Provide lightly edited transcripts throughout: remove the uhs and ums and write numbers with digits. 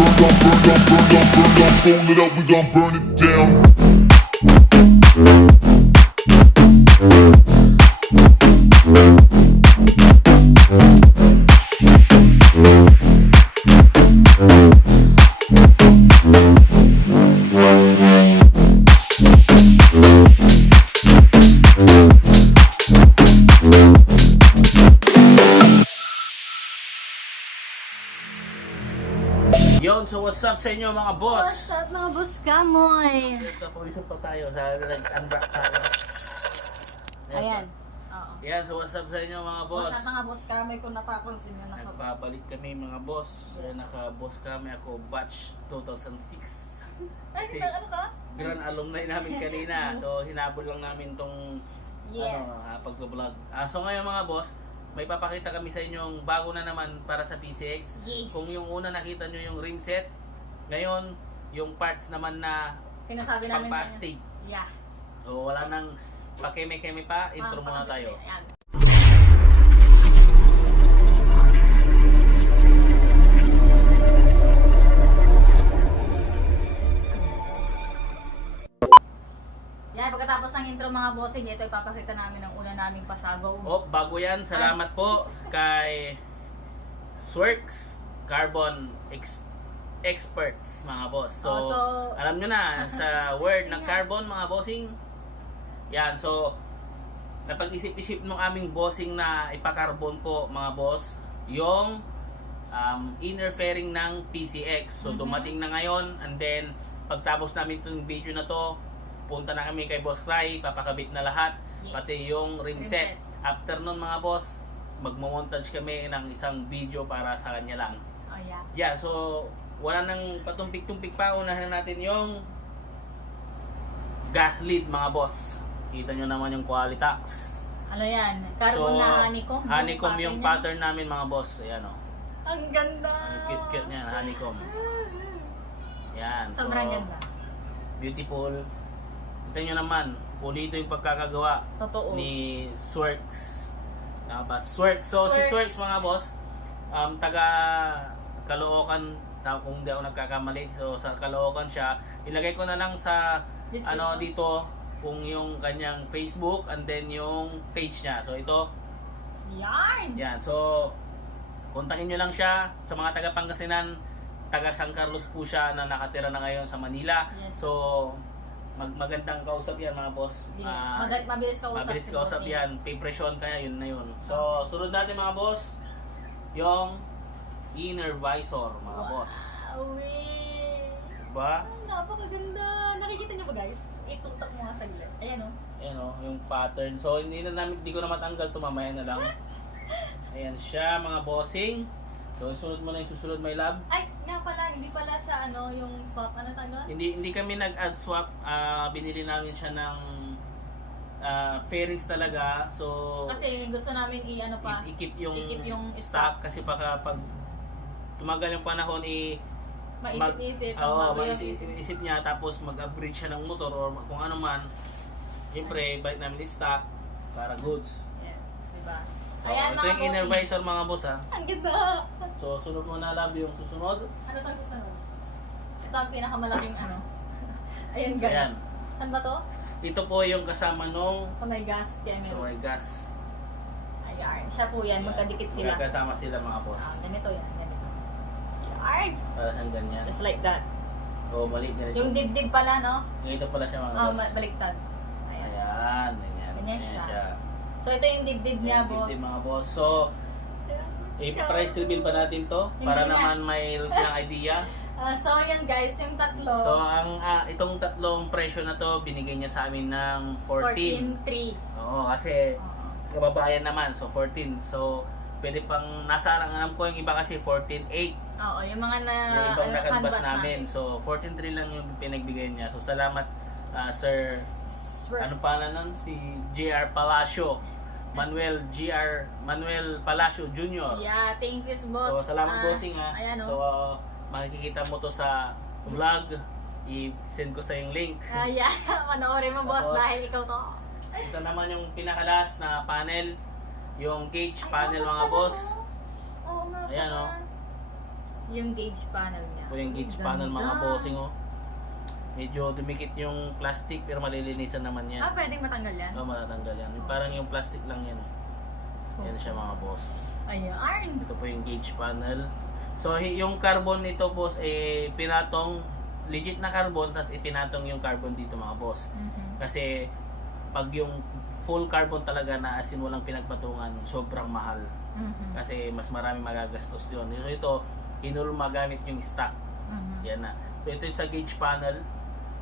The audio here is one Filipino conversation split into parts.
Roll it up, we gon' burn it down. Yon, so what's up sa inyo mga boss? What's up mga boss kamoy? Ito po isa pa tayo sa nag-unwrap tayo. Ayan. Oo. Yan, so what's up sa inyo mga boss? What's up mga boss kamoy kung napapansin nyo na Nagbabalik kami mga boss. So, naka-boss kami ako batch 2006. Ay, Kasi ano ka? grand alumni namin kanina. So hinabol lang namin tong Yes. pag-vlog. So ngayon mga boss, may papakita kami sa inyong bago na naman para sa PCX. Yes. Kung yung una nakita nyo yung rim set, ngayon yung parts naman na Sinasabi namin sa pang-pastig. inyo. Yeah. So wala nang pakeme-keme pa, intro muna tayo. Ayan. Yan, pagkatapos ng intro mga bossing, ito ipapakita namin ang una naming pasagaw. Oh, bago yan, salamat po kay Swerks Carbon Experts mga boss. So, alam nyo na, sa word ng carbon mga bossing, yan, so napag-isip-isip ng aming bossing na ipakarbon po mga boss yung inner fairing ng PCX. So dumating na ngayon, and then pagtapos namin itong video na to, punta na kami kay Boss Rai, papakabit na lahat, Yes. pati yung rim set. After nun mga boss, magmo-montage kami ng isang video para sa kanya lang. Oh, yeah. Yeah, so wala nang patumpik-tumpik pa, unahin natin yung gas lead mga boss. Kita nyo naman yung qualitax. Ano yan? Carbon na honeycomb? Honeycomb yung niya. pattern namin mga boss. Ayan o. Ang ganda! Ang cute-cute niyan, honeycomb. Yan. Sobrang so, ganda. Beautiful. Kita nyo naman, pulito yung pagkakagawa Totoo. ni Swerks. Swerks. So si Swerks mga boss, taga Caloocan, kung di ako nagkakamali. So sa Caloocan siya. Ilagay ko na lang sa Description. dito kung yung kanyang Facebook and then yung page niya. So ito, Yan! yan. So kontakin nyo lang siya sa mga taga Pangasinan, taga San Carlos po siya na nakatira na ngayon sa Manila. Yes. So magandang kausap yan mga boss. Yes. Ah, Mabilis kausap. mabilis si kausap bossing. yan. Pay-presyon kaya yun na yun. So sunod natin mga boss, yung inner visor mga boss. Away! Diba? Napakaganda! Nakikita niyo ba guys? Itutok mo nga saglit. Ayan o. Ayan o, yung pattern. So hindi ko na matanggal to, mamaya na lang. Ayan siya mga bossing. So sunod mo na yung susunod, my love. Ay, nga pala, hindi pala siya ano, yung swap, ano tawag? Hindi kami nag-add swap. Binili namin siya ng fairings talaga. So Kasi gusto namin i-ano pa. i-keep yung, i-keep yung stock kasi baka pag tumagal yung panahon Maisip-isip. maisip niya, tapos mag-upgrade siya ng motor or kung ano man, siyempre balik namin yung stock para goods. Yes, diba? So, Ayan ito mga yung inner bossing. visor mga boss ha. Ang ganda! So sunod mo na, love, yung susunod. Ano tang susunod? Ito ang pinakamalaking ano. Ayan So, guys. ayan. Saan ba to? Ito po yung kasama nung Sa may gas camera. so, gas. Ayan. Siya po yan. Magkadikit sila. Magkasama sila mga boss. Ganito yan. Ganito. Ayan. Para siyang ganyan. Just like that. O mali ganito. Yung dibdib pala, no? Ganito pala siya mga Oh, boss. baliktad. Ayan. Ayan, ganyan. Ganyan siya. So, ito yung dibdib niya, Ayan, boss. dibdib, mga boss. So, i-price reveal pa natin to para Hindi na. naman mayroon silang idea. So, yan guys, yung tatlo. So, ang itong tatlong presyo na to, binigay niya sa amin ng 14. 14.3. Oo, kasi kababayan naman. So, 14. So, pwede pang nasa lang alam ko, yung iba kasi 14.8. Oo, yung mga na, Yung ibang ano, nakanbas canvas namin. So, 14.3 lang yung pinagbigay niya. So, salamat, Sir, ano pa na nun? Si JR Palacio. Manuel Palacio Jr. Yeah, thank you, boss. So, salamat bossing ha. Ayan, So, makikita mo to sa vlog. I-send ko sa yung link. yeah, panoorin mo, boss, Tapos, dahil ikaw to. Ito naman yung pinakalas na panel. Yung gauge panel mga boss. Oo nga Ayan, pala. oh. Yung gauge panel niya. Ito yung gauge Ganda. panel mga bossing oh. Medyo dumikit yung plastic pero malilinisan naman yan. Pwedeng matanggal yan? Oh, matatanggal yan. Parang yung plastic lang yan. Yan siya mga boss. Ayan. Ito po yung gauge panel. So yung carbon nito boss pinatong legit na carbon tapos ipinatong yung carbon dito mga boss. Kasi pag yung full carbon talaga na asin walang pinagpatungan, sobrang mahal. Kasi mas marami magagastos yun. So ito, inulma gamit yung stock. Yan na. So ito yung sa gauge panel.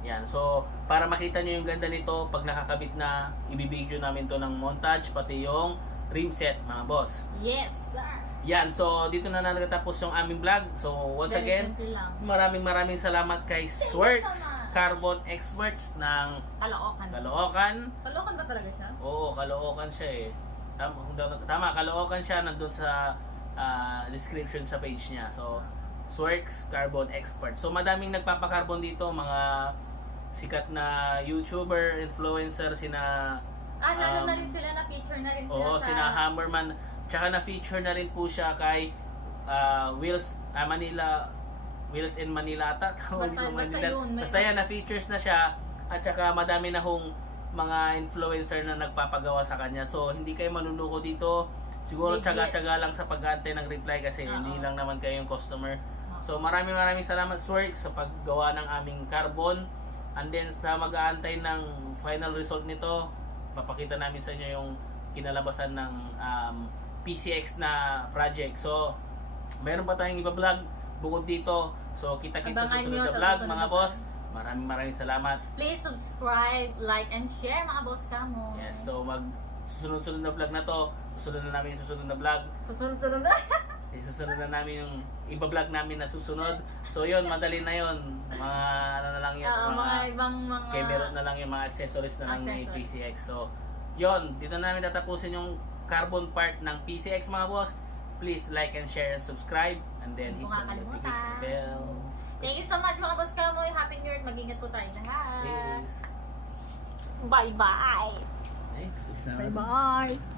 Yan. So para makita nyo yung ganda nito, pag nakakabit na, ibibideo namin to ng montage, pati yung rim set mga boss. Yes, sir. Yan. So dito na natatapos yung aming vlog. So once Very again, simple lang. maraming salamat kay Thank you Swerks so much. Carbon Experts ng Caloocan. Caloocan. Caloocan ba talaga siya? Oo, Caloocan siya eh. Tama, Caloocan siya nandun sa description sa page niya. So, Swerks Carbon Expert. So, madaming nagpapakarbon dito, mga sikat na YouTuber, influencer, sina... Lalo na rin sila, na-feature na rin sila Oo, sa... sina Hammerman. Tsaka na-feature na rin po siya kay Wheels in Manila ata. Basta yun, may- Basta yan, na-features na siya. At saka madami na hong mga influencer na nagpapagawa sa kanya. So, hindi kayo manunoko dito. Siguro Legit. tsaga-tsaga lang sa pag-aantay ng reply kasi hindi lang naman kayo yung customer. So, maraming salamat Swerks sa paggawa ng aming carbon. And then, sa mag-aantay ng final result nito, papakita namin sa inyo yung kinalabasan ng PCX na project. So, mayroon pa tayong iba-vlog bukod dito. So, kita-kits sa Abangan susunod nyo na sa vlog susunod mga na boss. Maraming salamat. Please subscribe, like, and share mga boss kamo. Yes, so susunod na vlog na to. Susunod na namin yung susunod na vlog. Susunod na. Susunod na namin yung iba-vlog namin na susunod. So yun, madali na yun. Mga ano na lang yun. Mga ibang mga... camera na lang yung mga accessories na lang ni Accessories. PCX. So yun, dito na namin tatapusin yung carbon part ng PCX mga boss. Please like and share and subscribe. And then hit Huwag the kakalimutan. notification bell. Thank you so much mga boss kamo. Happy New Year. Mag-ingat po tayo lahat. Yes. Bye-bye. Next, Bye-bye.